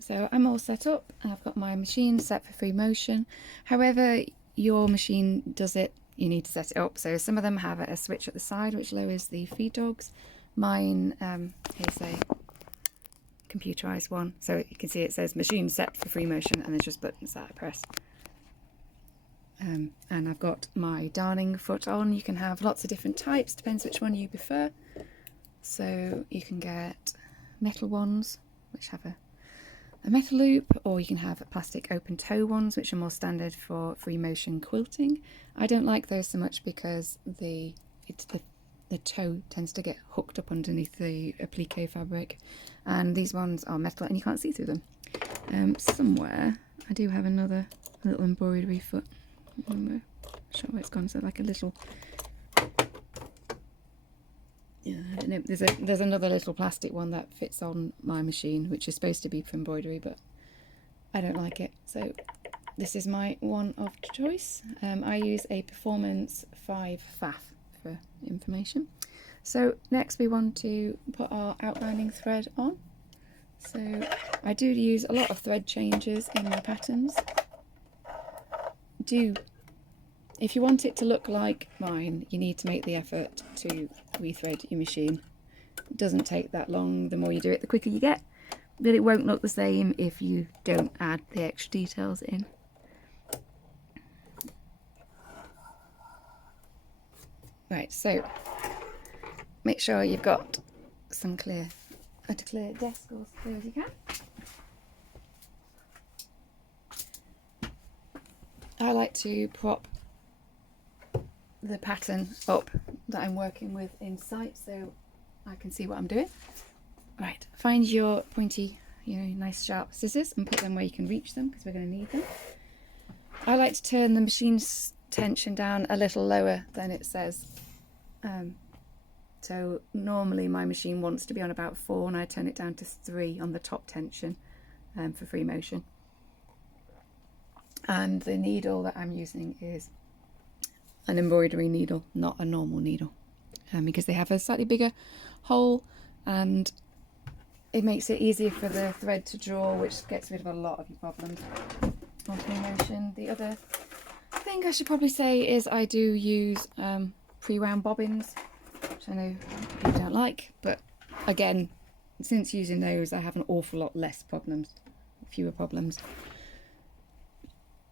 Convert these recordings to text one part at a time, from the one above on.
So I'm all set up. I've got my machine set for free motion. However your machine does it, you need to set it up. So some of them have a switch at the side which lowers the feed dogs. Mine, here's a computerized one. So you can see it says machine set for free motion and there's just buttons that I press. And I've got my darning foot on. You can have lots of different types, depends which one you prefer. So you can get metal ones which have a metal loop, or you can have plastic open toe ones which are more standard for free motion quilting. I don't like those so much because the toe tends to get hooked up underneath the applique fabric, and these ones are metal and you can't see through them. Somewhere I do have another little embroidery foot. I'm sure where it's gone. So like a little, yeah, I don't know. There's another little plastic one that fits on my machine, which is supposed to be for embroidery, but I don't like it. So this is my one of choice. I use a Performance 5 faff for information. So next we want to put our outlining thread on. So I do use a lot of thread changes in my patterns. If you want it to look like mine, you need to make the effort to rethread your machine. It doesn't take that long. The more you do it, the quicker you get, but it won't look the same if you don't add the extra details in. Right, so make sure you've got some clear desk, or as clear as you can. I like to prop the pattern up that I'm working with in sight so I can see what I'm doing. Right, find your pointy, nice sharp scissors and put them where you can reach them, because we're going to need them. I like to turn the machine's tension down a little lower than it says. So normally my machine wants to be on about 4 and I turn it down to 3 on the top tension for free motion. And the needle that I'm using is an embroidery needle, not a normal needle, because they have a slightly bigger hole and it makes it easier for the thread to draw, which gets rid of a lot of your problems on free motion. The other thing I should probably say is I do use pre-wound bobbins, which I know people don't like, but again, since using those I have an awful lot less problems, fewer problems.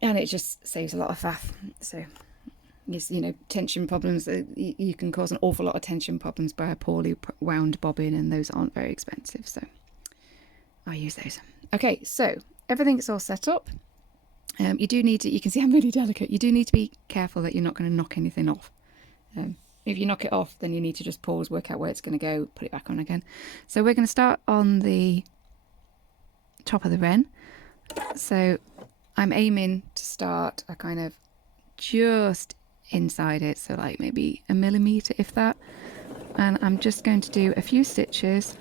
And it just saves a lot of faff. So, yes, tension problems, you can cause an awful lot of tension problems by a poorly wound bobbin, and those aren't very expensive, so I use those. Okay, so everything's all set up. You do need to, you can see I'm really delicate, you do need to be careful that you're not going to knock anything off. If you knock it off, then you need to just pause, work out where it's going to go, put it back on again. So we're going to start on the top of the wren. So I'm aiming to start a kind of just inside it, so like maybe a millimetre if that, and I'm just going to do a few stitches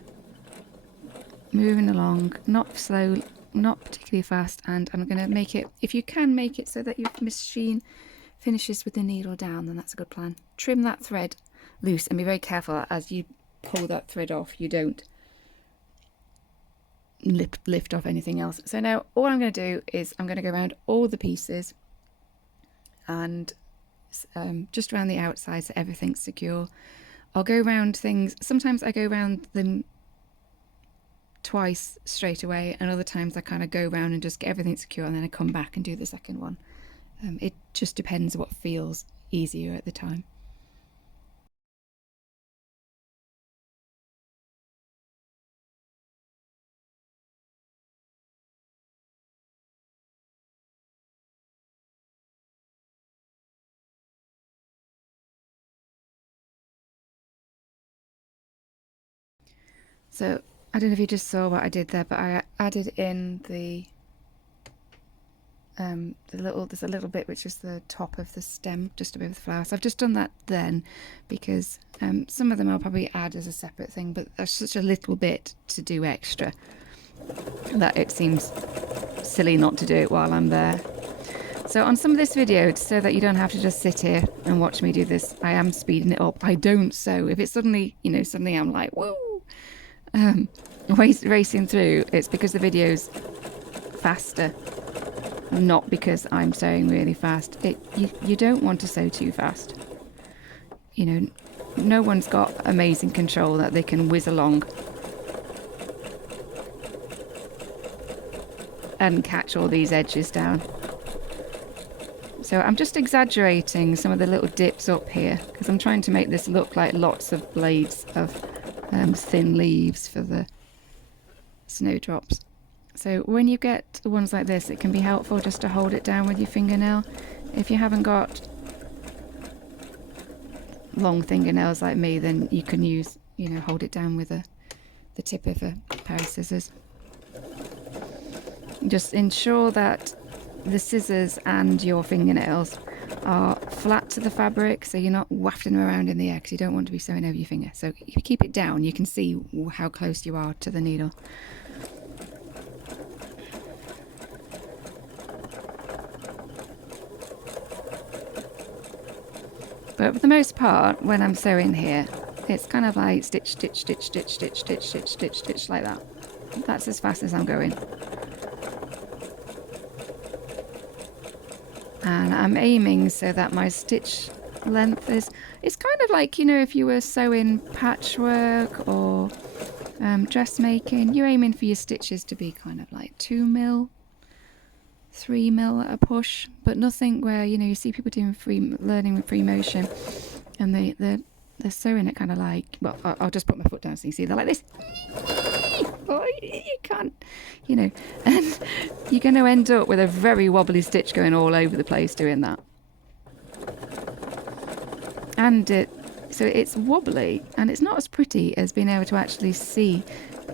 moving along, not slow, not particularly fast, and I'm going to make it, if you can make it so that your machine finishes with the needle down, then that's a good plan. Trim that thread loose and be very careful that as you pull that thread off you don't lift off anything else. So now all I'm going to do is I'm going to go around all the pieces and just around the outside so everything's secure. I'll go around things, sometimes I go around them twice straight away, and other times I kind of go around and just get everything secure and then I come back and do the second one. It just depends what feels easier at the time. So I don't know if you just saw what I did there, but I added in there's a little bit which is the top of the stem just above the flower. So I've just done that then because some of them I'll probably add as a separate thing, but there's such a little bit to do extra that it seems silly not to do it while I'm there. So on some of this video, so that you don't have to just sit here and watch me do this, I am speeding it up. I don't sew. If it's suddenly, suddenly I'm like, whoa, racing through, it's because the video's faster, not because I'm sewing really fast. You don't want to sew too fast. You know, no one's got amazing control that they can whiz along and catch all these edges down. So I'm just exaggerating some of the little dips up here because I'm trying to make this look like lots of blades of thin leaves for the snowdrops. So when you get ones like this, it can be helpful just to hold it down with your fingernail. If you haven't got long fingernails like me, then you can use, hold it down with the tip of a pair of scissors. Just ensure that the scissors and your fingernails are flat to the fabric, so you're not wafting them around in the air, because you don't want to be sewing over your finger. So if you keep it down, you can see how close you are to the needle. But for the most part, when I'm sewing here, it's kind of like stitch, stitch, stitch, stitch, stitch, stitch, stitch, stitch, stitch, like that. That's as fast as I'm going. And I'm aiming so that my stitch length is, it's kind of like, if you were sewing patchwork or dressmaking, you're aiming for your stitches to be kind of like 2 mil, 3 mil at a push, but nothing where, you see people doing learning with free motion, and they're sewing it kind of like, well, I'll just put my foot down so you see, they're like this. Oh, you can't, and you're going to end up with a very wobbly stitch going all over the place doing that. And so it's wobbly, and it's not as pretty as being able to actually see,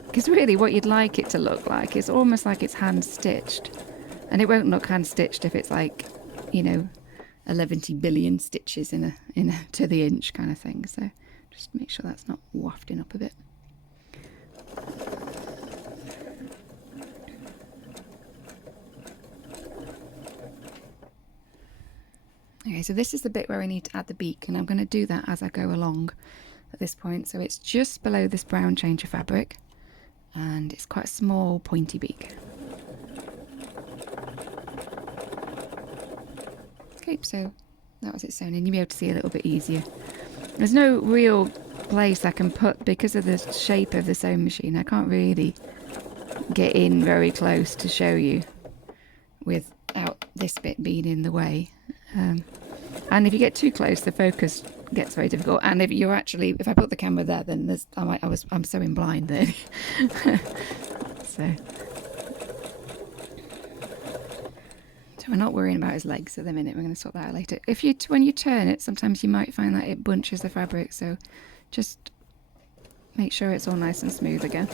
because really what you'd like it to look like is almost like it's hand stitched, and it won't look hand stitched if it's like, 11 billion stitches in a to the inch kind of thing. So just make sure that's not wafting up a bit. Okay, so this is the bit where I need to add the beak, and I'm going to do that as I go along at this point. So it's just below this brown change of fabric, and it's quite a small pointy beak. Okay, so that was it sewn in. You'll be able to see a little bit easier. There's no real place I can put, because of the shape of the sewing machine, I can't really get in very close to show you without this bit being in the way. And if you get too close, the focus gets very difficult. And if I put the camera there, then I'm sewing blind there. So we're not worrying about his legs at the minute. We're going to sort that out later. When you turn it, sometimes you might find that it bunches the fabric. So just make sure it's all nice and smooth again.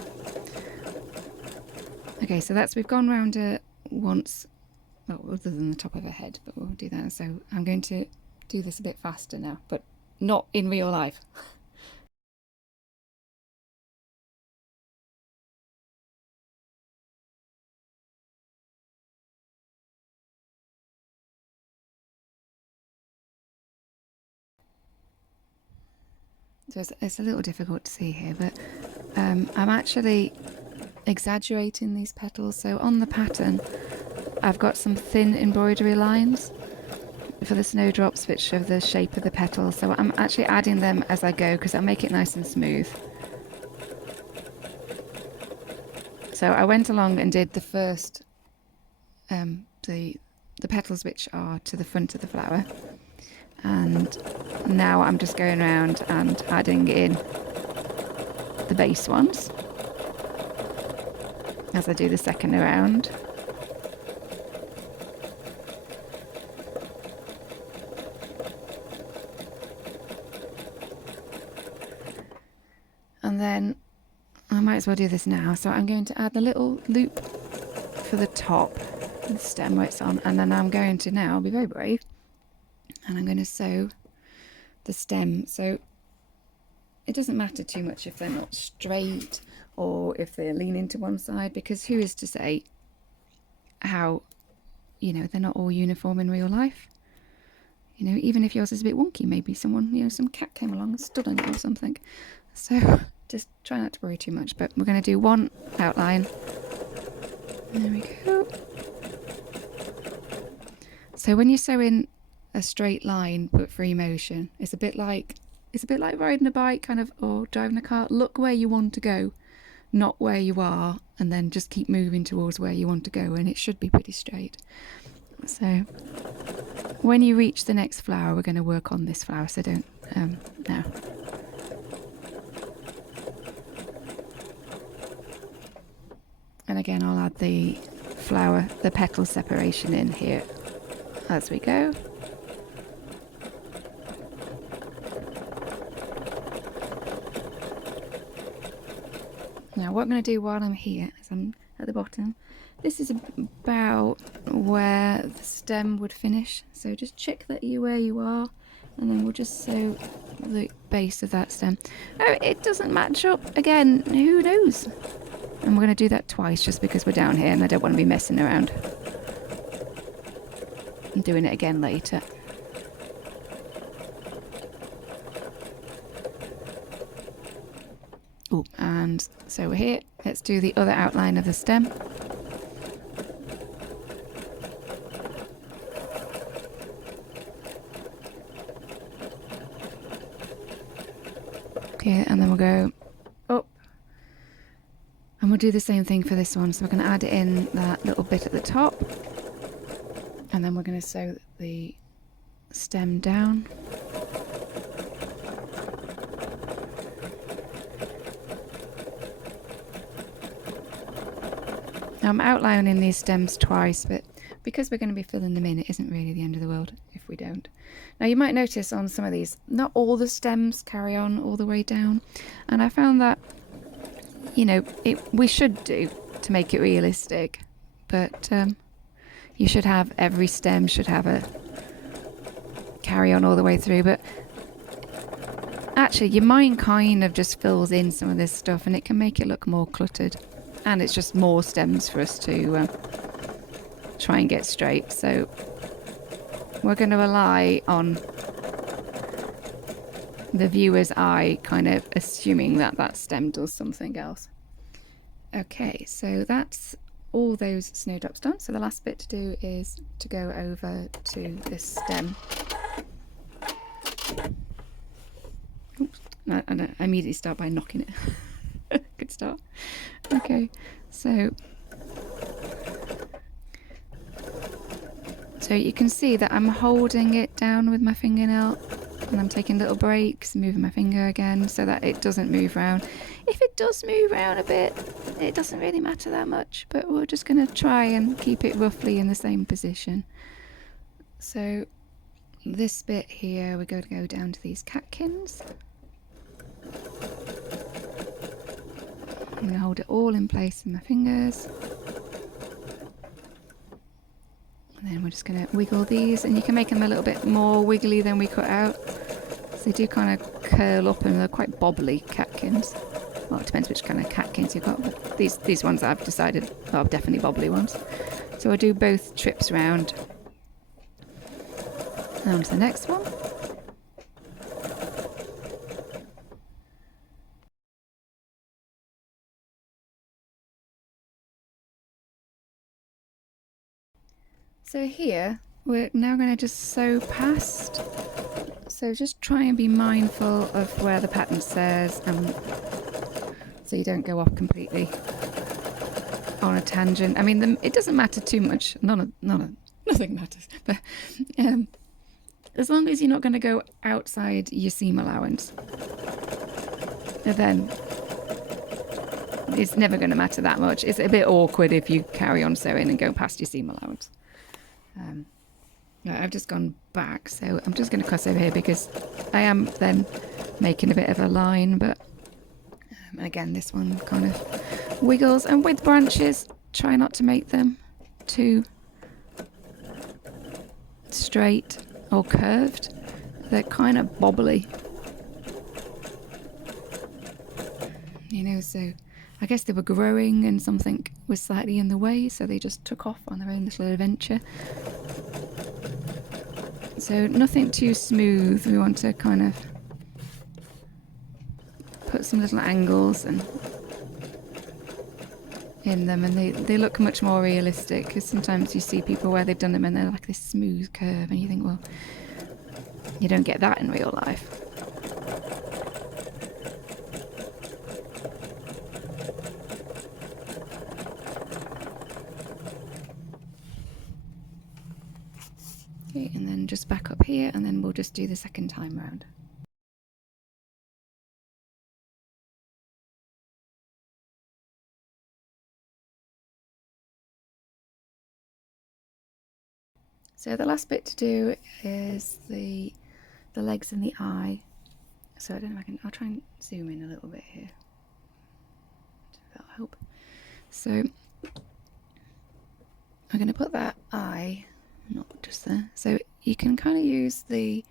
Okay, so we've gone round it once. Well, other than the top of her head, but we'll do that. So I'm going to do this a bit faster now, but not in real life. So it's a little difficult to see here, but I'm actually exaggerating these petals. So on the pattern, I've got some thin embroidery lines for the snowdrops, which are the shape of the petals. So I'm actually adding them as I go, because I'll make it nice and smooth. So I went along and did the first, the petals which are to the front of the flower. And now I'm just going around and adding in the base ones as I do the second round. And then I might as well do this now. So I'm going to add the little loop for the top, the stem where it's on, and then I'm going to now be very brave, and I'm going to sew the stem. So it doesn't matter too much if they're not straight or if they're leaning to one side, because who is to say how, they're not all uniform in real life. Even if yours is a bit wonky, maybe someone, some cat came along and stood on it or something. So just try not to worry too much. But we're going to do one outline. There we go. So when you're sewing a straight line but free motion, it's a bit like riding a bike, kind of, or driving a car. Look where you want to go, not where you are, and then just keep moving towards where you want to go, and it should be pretty straight. So when you reach the next flower, we're going to work on this flower, so don't now. And again, I'll add the petal separation in here as we go. Now what I'm going to do while I'm here is I'm at the bottom. This is about where the stem would finish, so just check that you're where you are, and then we'll just sew the base of that stem. Oh, it doesn't match up again, who knows? And we're going to do that twice just because we're down here and I don't want to be messing around and doing it again later. Oh, and so we're here. Let's do the other outline of the stem. Okay, and then we'll go up. And we'll do the same thing for this one. So we're going to add in that little bit at the top. And then we're going to sew the stem down. Now I'm outlining these stems twice, but because we're going to be filling them in, it isn't really the end of the world if we don't. Now you might notice on some of these, not all the stems carry on all the way down. And I found that, you know, we should do to make it realistic, but you should have, every stem should have a carry on all the way through. But actually your mind kind of just fills in some of this stuff and it can make it look more cluttered. And it's just more stems for us to try and get straight. So we're going to rely on the viewer's eye kind of assuming that that stem does something else. Okay, so that's all those snowdrops done. So the last bit to do is to go over to this stem. Oops, no, I immediately start by knocking it. Good start. Okay, so you can see that I'm holding it down with my fingernail and I'm taking little breaks, moving my finger again so that it doesn't move around. If it does move around a bit, it doesn't really matter that much, but we're just going to try and keep it roughly in the same position. So this bit here, we're going to go down to these catkins. I'm going to hold it all in place with my fingers. And then we're just going to wiggle these, and you can make them a little bit more wiggly than we cut out. So they do kind of curl up and they're quite bobbly catkins. Well, it depends which kind of catkins you've got, but these ones I've decided are definitely bobbly ones. So I'll do both trips round. And on to the next one. So here, we're now going to just sew past. So just try and be mindful of where the pattern says, so you don't go off completely on a tangent. I mean, it doesn't matter too much. Nothing matters. But as long as you're not going to go outside your seam allowance, then it's never going to matter that much. It's a bit awkward if you carry on sewing and go past your seam allowance. I've just gone back, so I'm just going to cross over here because I am then making a bit of a line, but again, this one kind of wiggles, and with branches, try not to make them too straight or curved. They're kind of bobbly, you know, so I guess they were growing and something was slightly in the way, so they just took off on their own little adventure. So nothing too smooth. We want to kind of put some little angles and in them, and they look much more realistic, because sometimes you see people where they've done them and they're like this smooth curve and you think, well, you don't get that in real life. Okay, and then just back up here, and then we'll just do the second time round. So the last bit to do is the legs and the eye. So I don't know if I'll try and zoom in a little bit here. That'll help. So I'm going to put that eye, not just there. So you can kind of use this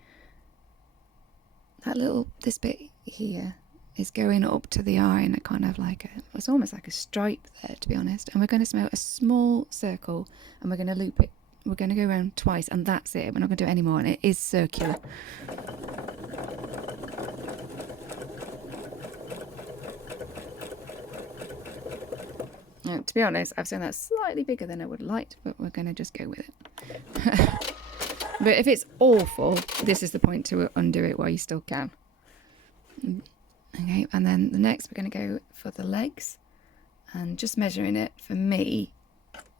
bit here is going up to the eye, and it kind of like it's almost like a stripe there, to be honest. And we're going to smelt a small circle, and we're going to loop it. We're going to go around twice, and that's it. We're not going to do any more, and it is circular. Now, to be honest, I've seen that slightly bigger than I would have liked, but we're going to just go with it. But if it's awful, this is the point to undo it while you still can. Okay, and then the next we're going to go for the legs, and just measuring it for me.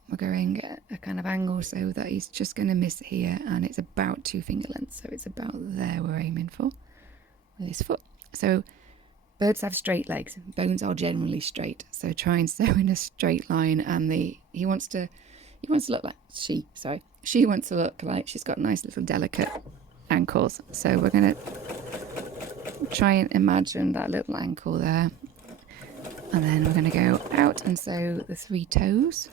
We're going at a kind of angle so that he's just going to miss here, and it's about 2 finger lengths, so it's about there we're aiming for with his foot. So birds have straight legs, bones are generally straight, so try and sew in a straight line. And he wants to look like she wants to look like she's got nice little delicate ankles. So we're going to try and imagine that little ankle there, and then we're going to go out and sew the 3 toes.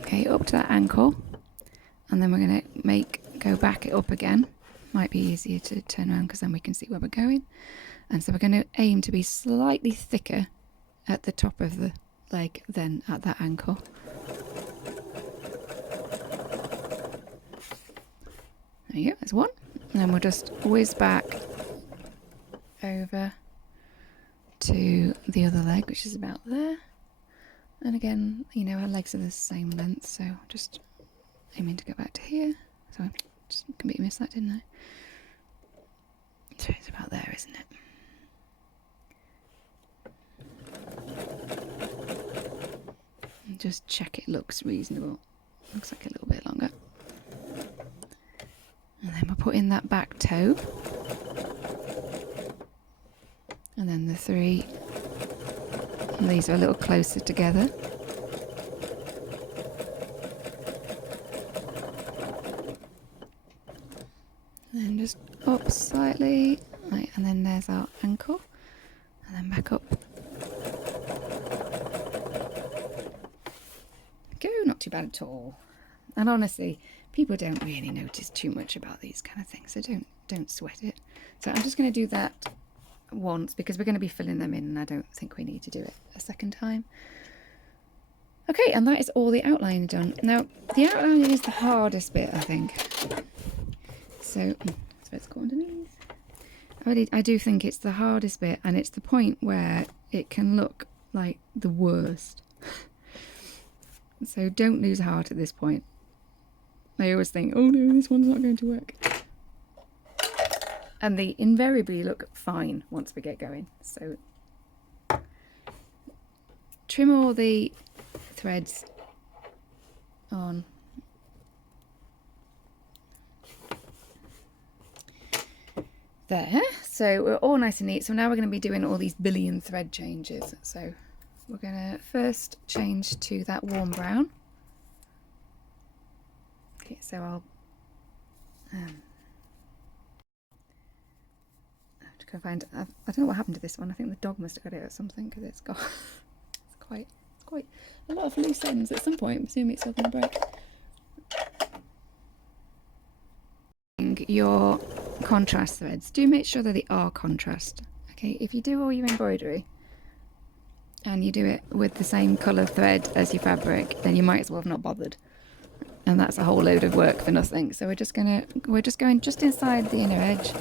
Okay, up to that ankle, and then we're going to go back it up again. Might be easier to turn around because then we can see where we're going. And so we're going to aim to be slightly thicker at the top of the leg than at that ankle. There you go, there's one. And then we'll just whiz back over to the other leg, which is about there. And again, you know, our legs are the same length, so just aiming to go back to here. So I just completely missed that, didn't I? So it's about there, isn't it? And just check it looks reasonable. Looks like a little bit longer. And then we'll put in that back toe. And then the 3. And these are a little closer together. And then just up slightly. Right, and then there's our ankle. And then back up. Go, not too bad at all. And honestly, people don't really notice too much about these kind of things, so don't sweat it. So I'm just going to do that once because we're going to be filling them in, and I don't think we need to do it a second time. Okay, and that is all the outline done. Now, the outlining is the hardest bit, I think. So, let's go underneath. I do think it's the hardest bit, and it's the point where it can look like the worst. So don't lose heart at this point. I always think, oh no, this one's not going to work. And they invariably look fine once we get going. So trim all the threads on. There. So we're all nice and neat. So now we're going to be doing all these billion thread changes. So we're going to first change to that warm brown. Okay, so I'll have to go find. I don't know what happened to this one. I think the dog must have got it or something because it's got it's quite a lot of loose ends at some point. I'm assuming it's all going to break. Your contrast threads. Do make sure that they are contrast. Okay, if you do all your embroidery and you do it with the same colour thread as your fabric, then you might as well have not bothered. and that's a whole load of work for nothing. So we're just going just inside the inner edge,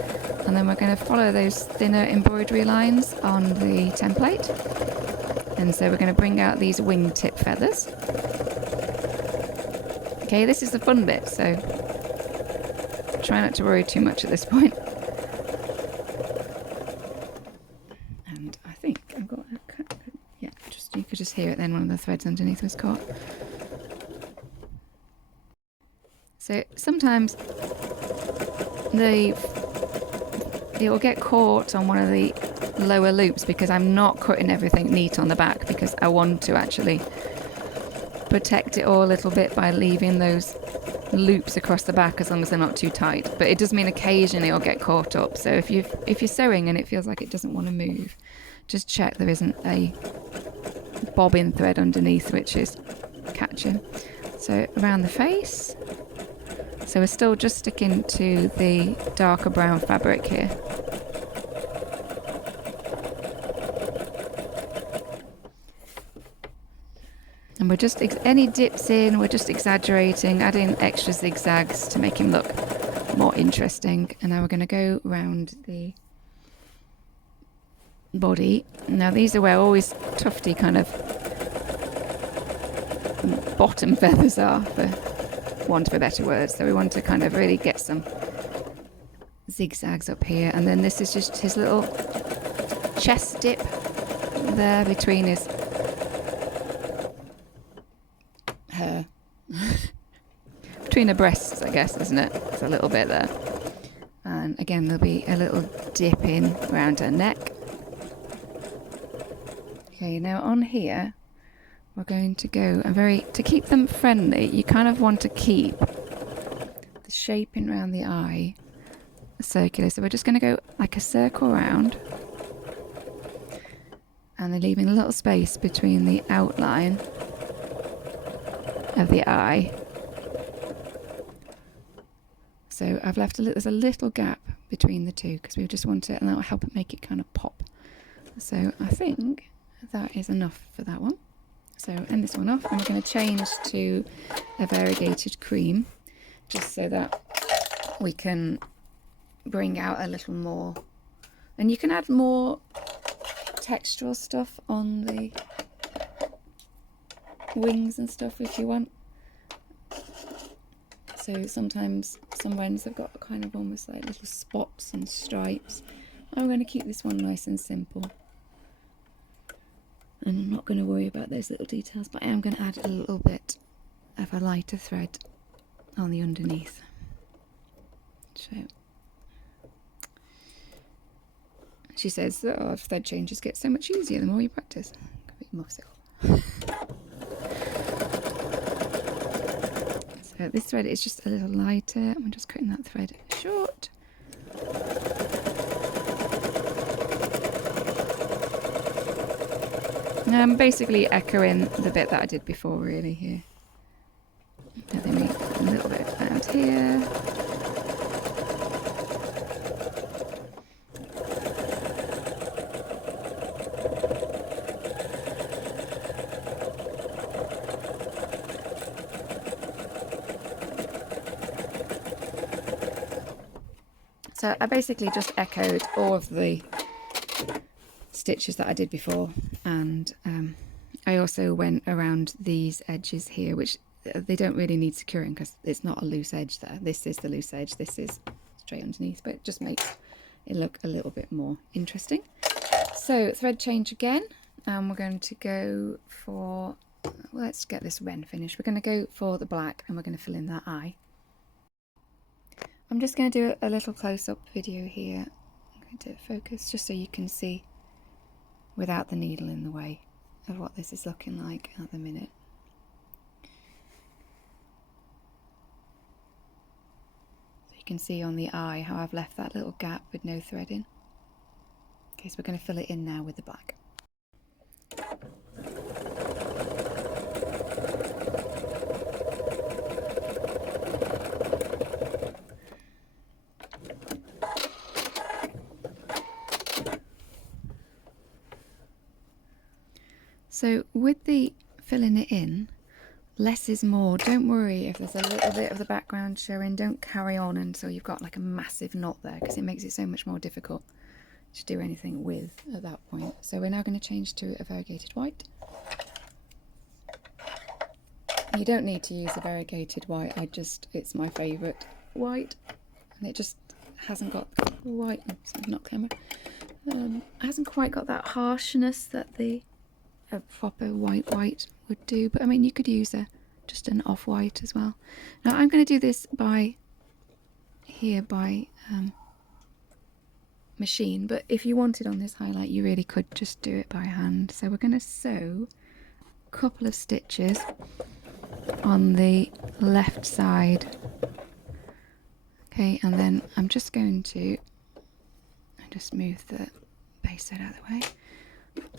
and then we're going to follow those thinner embroidery lines on the template. And so we're going to bring out these wingtip feathers. Okay, this is the fun bit, so try not to worry too much at this point. And I think I've got yeah, you could just hear it then, one of the threads underneath was caught. So sometimes it will get caught on one of the lower loops because I'm not cutting everything neat on the back, because I want to actually protect it all a little bit by leaving those loops across the back as long as they're not too tight. But it does mean occasionally it'll get caught up. So if you're sewing and it feels like it doesn't want to move, just check there isn't a bobbin thread underneath which is catching. So around the face. So we're still just sticking to the darker brown fabric here. And we're just, any dips in, we're just exaggerating, adding extra zigzags to make him look more interesting. And now we're going to go around the body. Now these are where always tufty kind of bottom feathers are, for want of a better word. So we want to kind of really get some zigzags up here. And then this is just his little chest dip there between his between the breasts, I guess, isn't it? It's a little bit there. And again, there'll be a little dip in around her neck. Okay, now on here, we're going to go to keep them friendly, you kind of want to keep the shaping around the eye circular. So we're just going to go like a circle round, and then leaving a little space between the outline of the eye. So I've left there's a little gap between the two because we just want it, and that will help it make it kind of pop. So I think that is enough for that one. So end this one off, and we're going to change to a variegated cream just so that we can bring out a little more. And you can add more textural stuff on the wings and stuff if you want. So sometimes some wrens have got kind of almost like little spots and stripes. I'm going to keep this one nice and simple, and I'm not going to worry about those little details, but I am going to add a little bit of a lighter thread on the underneath. So she says that thread changes get so much easier the more you practice. Muscle. So this thread is just a little lighter. I'm just cutting that thread short. I'm basically echoing the bit that I did before, really, here. And then we put a little bit around here. So I basically just echoed all of the stitches that I did before, and I also went around these edges here, which they don't really need securing because it's not a loose edge there. This is the loose edge, this is straight underneath, but it just makes it look a little bit more interesting. So thread change again, and we're going to go for, well, let's get this Wren finished. We're going to go for the black, and we're going to fill in that eye. I'm just going to do a little close-up video here. I'm going to focus just so you can see without the needle in the way of what this is looking like at the minute. So you can see on the eye how I've left that little gap with no threading. Okay, so we're going to fill it in now with the black. So with the filling it in, less is more. Don't worry if there's a little bit of the background showing. Don't carry on until you've got like a massive knot there, because it makes it so much more difficult to do anything with at that point. So we're now going to change to a variegated white. You don't need to use a variegated white, it's my favourite white, and it just hasn't got white, oops, not camera, hasn't quite got that harshness that a proper white would do. But I mean, you could use just an off-white as well. Now I'm going to do this by machine, but if you wanted on this highlight, you really could just do it by hand. So we're going to sew a couple of stitches on the left side. Okay, and then I'm just going to just move the base side out of the way.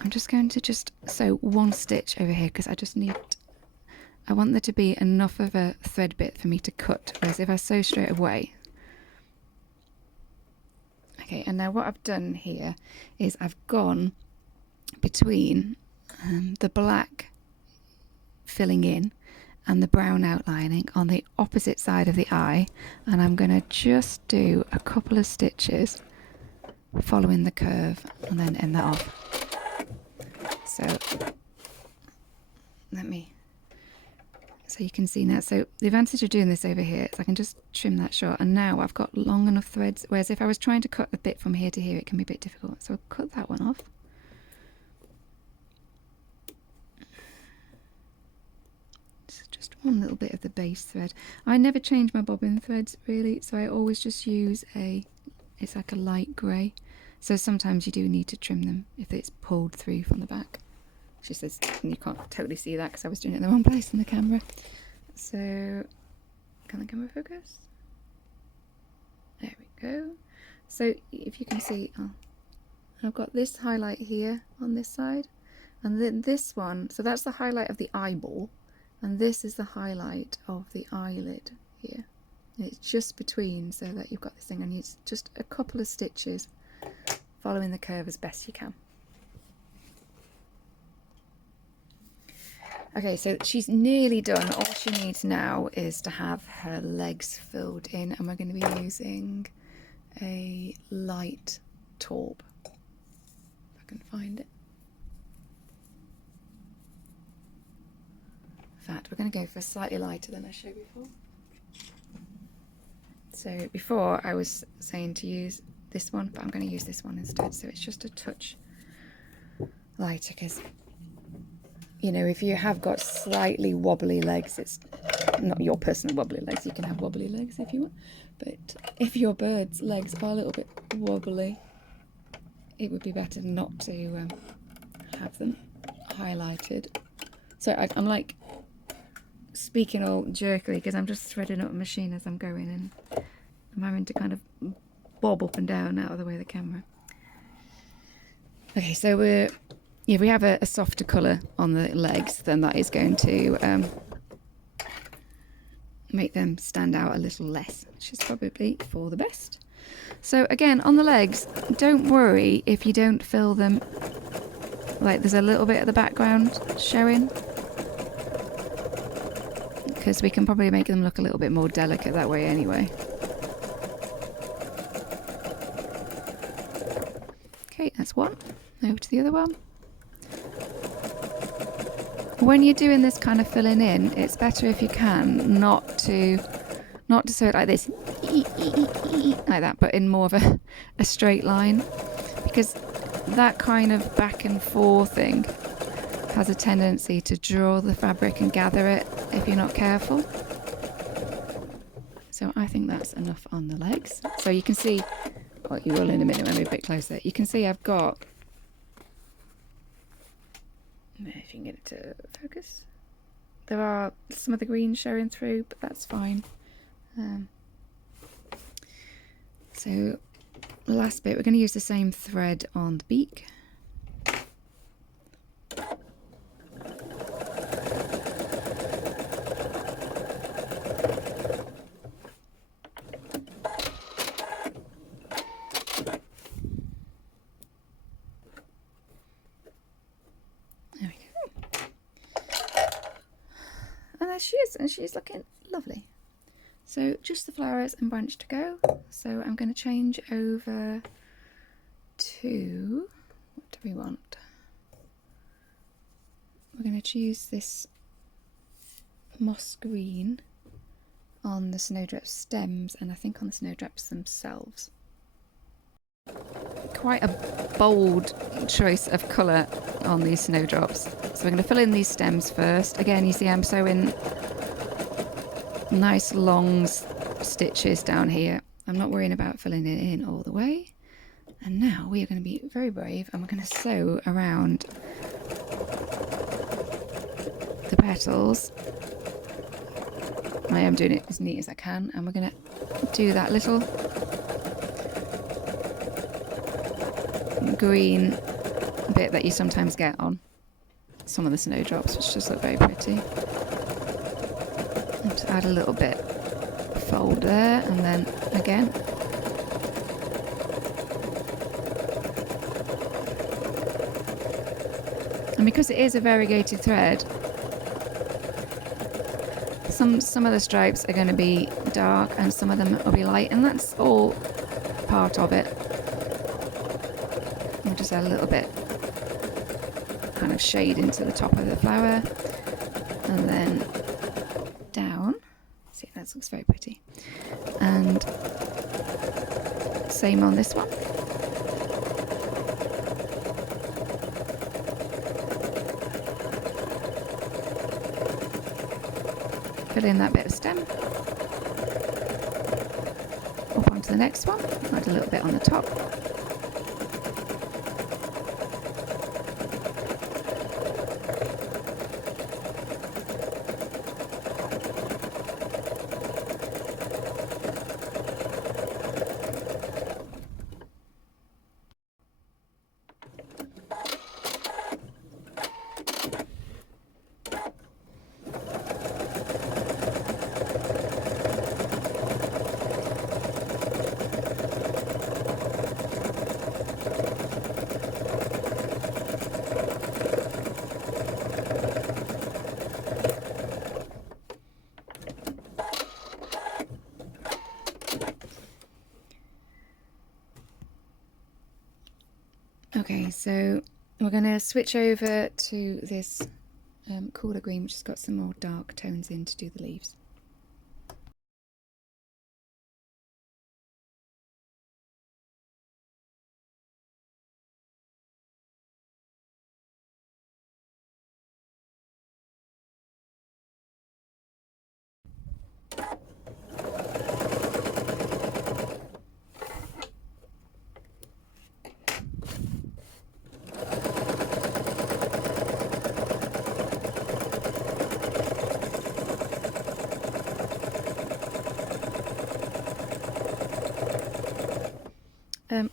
I'm just going to sew one stitch over here, because I want there to be enough of a thread bit for me to cut, whereas if I sew straight away. Okay, and now what I've done here is I've gone between the black filling in and the brown outlining on the opposite side of the eye, and I'm going to just do a couple of stitches following the curve and then end that off. So so you can see now. So the advantage of doing this over here is I can just trim that short, and now I've got long enough threads, whereas if I was trying to cut a bit from here to here, it can be a bit difficult. So I'll cut that one off. Just one little bit of the base thread. I never change my bobbin threads really, so I always just use it's like a light grey. So sometimes you do need to trim them if it's pulled through from the back. She says you can't totally see that because I was doing it in the wrong place on the camera. So can the camera focus? There we go. So if you can see, I've got this highlight here on this side, and then this one, so that's the highlight of the eyeball, and this is the highlight of the eyelid here. And it's just between, so that you've got this thing, and it's just a couple of stitches following the curve as best you can. Okay, so she's nearly done. All she needs now is to have her legs filled in, and we're going to be using a light taupe, if I can find it. In fact, we're going to go for slightly lighter than I showed before. So before I was saying to use this one, but I'm going to use this one instead, so it's just a touch lighter, because you know, if you have got slightly wobbly legs, it's not your personal wobbly legs, you can have wobbly legs if you want, but if your bird's legs are a little bit wobbly, it would be better not to have them highlighted. So I'm like speaking all jerkily because I'm just threading up a machine as I'm going, and I'm having to kind of bob up and down out of the way of the camera. Okay, so if we have a softer colour on the legs, then that is going to make them stand out a little less, which is probably for the best. So again, on the legs, don't worry if you don't fill them, like there's a little bit of the background showing, because we can probably make them look a little bit more delicate that way anyway. Okay, that's one. Over to the other one. When you're doing this kind of filling in, it's better if you can not to sew it like this, like that, but in more of a straight line, because that kind of back and forthing has a tendency to draw the fabric and gather it if you're not careful. So I think that's enough on the legs. So you can see, well, you will in a minute when we're a bit closer. You can see I've got, if you can get it to focus, there are some of the green showing through, but that's fine. So the last bit, we're going to use the same thread on the beak. Yes, she is, and she's looking lovely. So just the flowers and branch to go. So I'm going to change over to, what do we want? We're going to choose this moss green on the snowdrop stems, and I think on the snowdrops themselves. Quite a bold choice of colour on these snowdrops. So we're going to fill in these stems first. Again, you see I'm sewing nice long stitches down here. I'm not worrying about filling it in all the way. And now we are going to be very brave, and we're going to sew around the petals. I am doing it as neat as I can, and we're going to do that little green bit that you sometimes get on some of the snowdrops, which just look very pretty. And just add a little bit fold there, and then again. And because it is a variegated thread, some of the stripes are going to be dark and some of them will be light, and that's all part of it. We'll just add a little bit kind of shade into the top of the flower, and then down. See, that looks very pretty. And same on this one. Fill in that bit of stem. Up onto the next one. Add a little bit on the top. Okay, so we're going to switch over to this cooler green, which has got some more dark tones in, to do the leaves.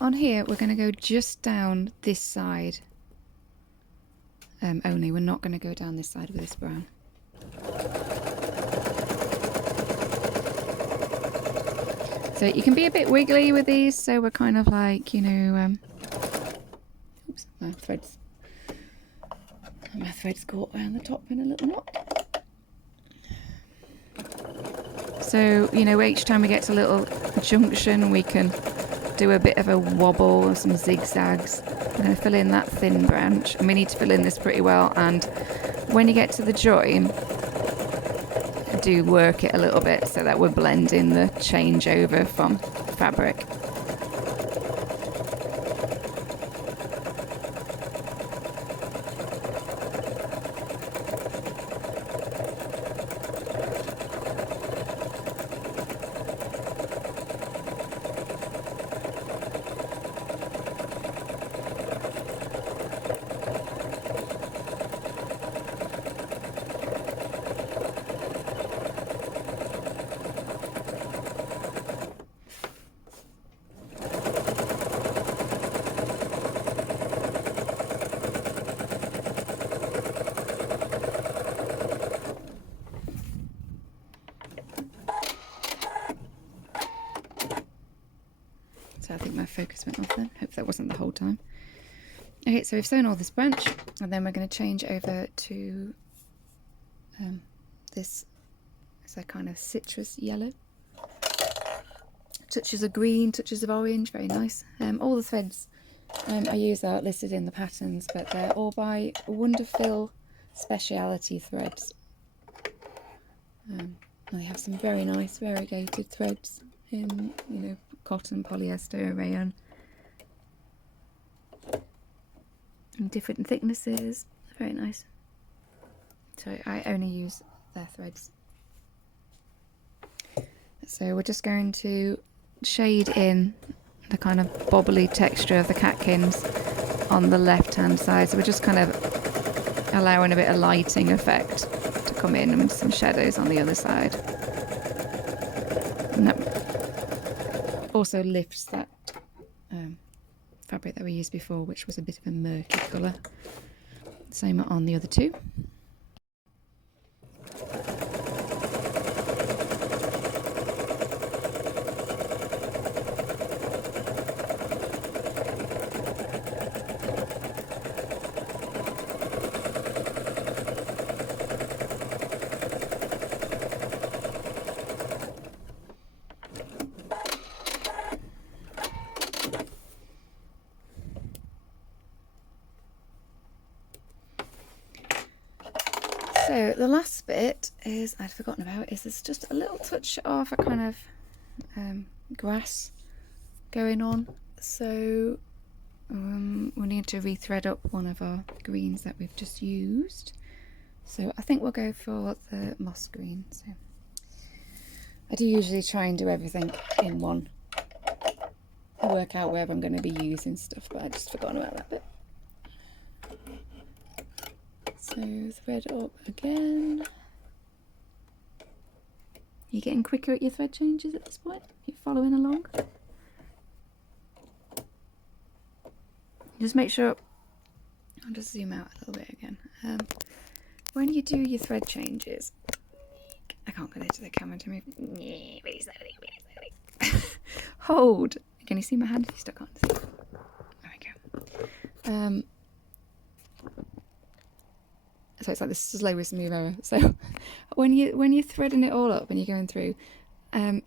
On here, we're going to go just down this side only. We're not going to go down this side with this brown. So you can be a bit wiggly with these, so we're kind of like, you know, oops, my thread's caught around the top in a little knot. So, you know, each time we get to a little junction, we can do a bit of a wobble or some zigzags. I'm going to fill in that thin branch, and we need to fill in this pretty well, and when you get to the join, do work it a little bit so that we're blending the changeover from fabric. So I think my focus went off then. Hope that wasn't the whole time. Okay, so we've sewn all this branch, and then we're going to change over to this It's a kind of citrus yellow. Touches of green, touches of orange, very nice. All the threads I use are listed in the patterns, but they're all by Wonderful Speciality Threads. They have some very nice variegated threads in, you know, cotton, polyester, rayon, and different thicknesses. Very nice. So I only use their threads. So we're just going to shade in the kind of bobbly texture of the catkins on the left hand side. So we're just kind of allowing a bit of lighting effect to come in and some shadows on the other side. And that also lifts that fabric that we used before, which was a bit of a murky colour. Same on the other two. So the last bit is, I'd forgotten about, is there's just a little touch of a kind of grass going on. So we need to rethread up one of our greens that we've just used. So I think we'll go for the moss green. So I do usually try and do everything in one, work out where I'm going to be using stuff, but I just forgotten about that bit. So thread up again. You're getting quicker at your thread changes at this point? You're following along? Just make sure, I'll just zoom out a little bit again. When you do your thread changes, I can't get into the camera to move. Really slowly, really slowly. Hold. Can you see my hand if you stuck on? There we go. So it's like the slowest move ever. So when you're threading it all up and you're going through,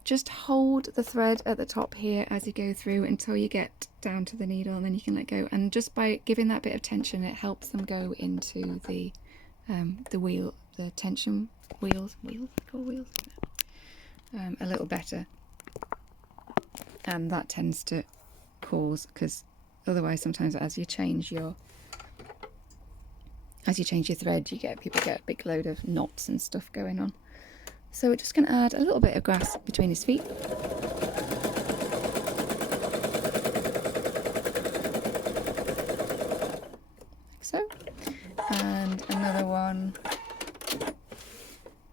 just hold the thread at the top here as you go through until you get down to the needle, and then you can let go. And just by giving that bit of tension, it helps them go into the wheel, the tension wheels, a little better. And that tends to cause, because otherwise sometimes as you change your thread, people get a big load of knots and stuff going on. So we're just going to add a little bit of grass between his feet. Like so. And another one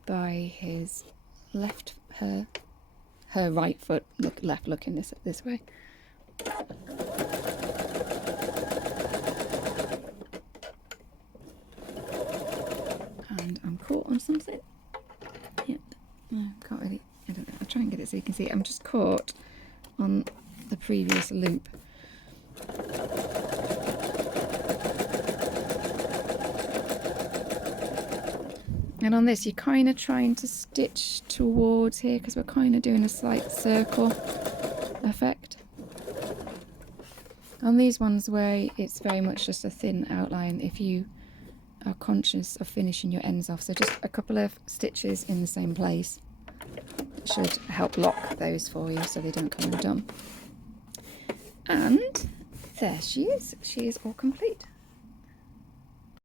by his left, her right foot, left looking this way. And I'm caught on something. Yep. No, can't really. I don't know. I'll try and get it so you can see it. I'm just caught on the previous loop. And on this, you're kind of trying to stitch towards here because we're kind of doing a slight circle effect. On these ones where it's very much just a thin outline, if you are conscious of finishing your ends off, so just a couple of stitches in the same place should help lock those for you so they don't come undone. And there she is all complete.